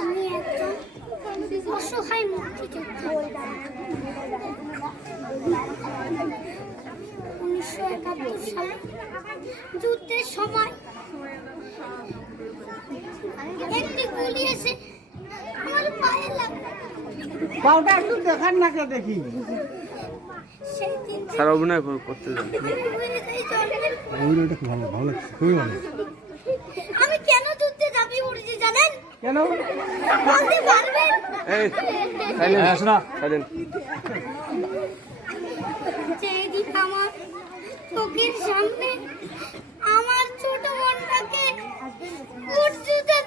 আমি একজন অসহায় মুক্তিযোদ্ধা। 1971 সালে যুদ্ধের সময় একটি গুলি এসে আমার পায়ে লাগলো। পাউটা একটু দেখান না কে দেখি। সেই দিন স্যার অভিনয় করতে যান। অভিনয়টা ভালো ভালো লাগছে, খুবই ভালো। আমি কেন যুদ্ধে ঝাঁপিয়ে পড়েছি জানেন? কেন? বলতে পারবেন? এই সাইলেন্ট শোনা সাইলেন্ট। যেদিন আমার চোখের সামনে আমার ছোট বোনটাকে উট যুদ্ধে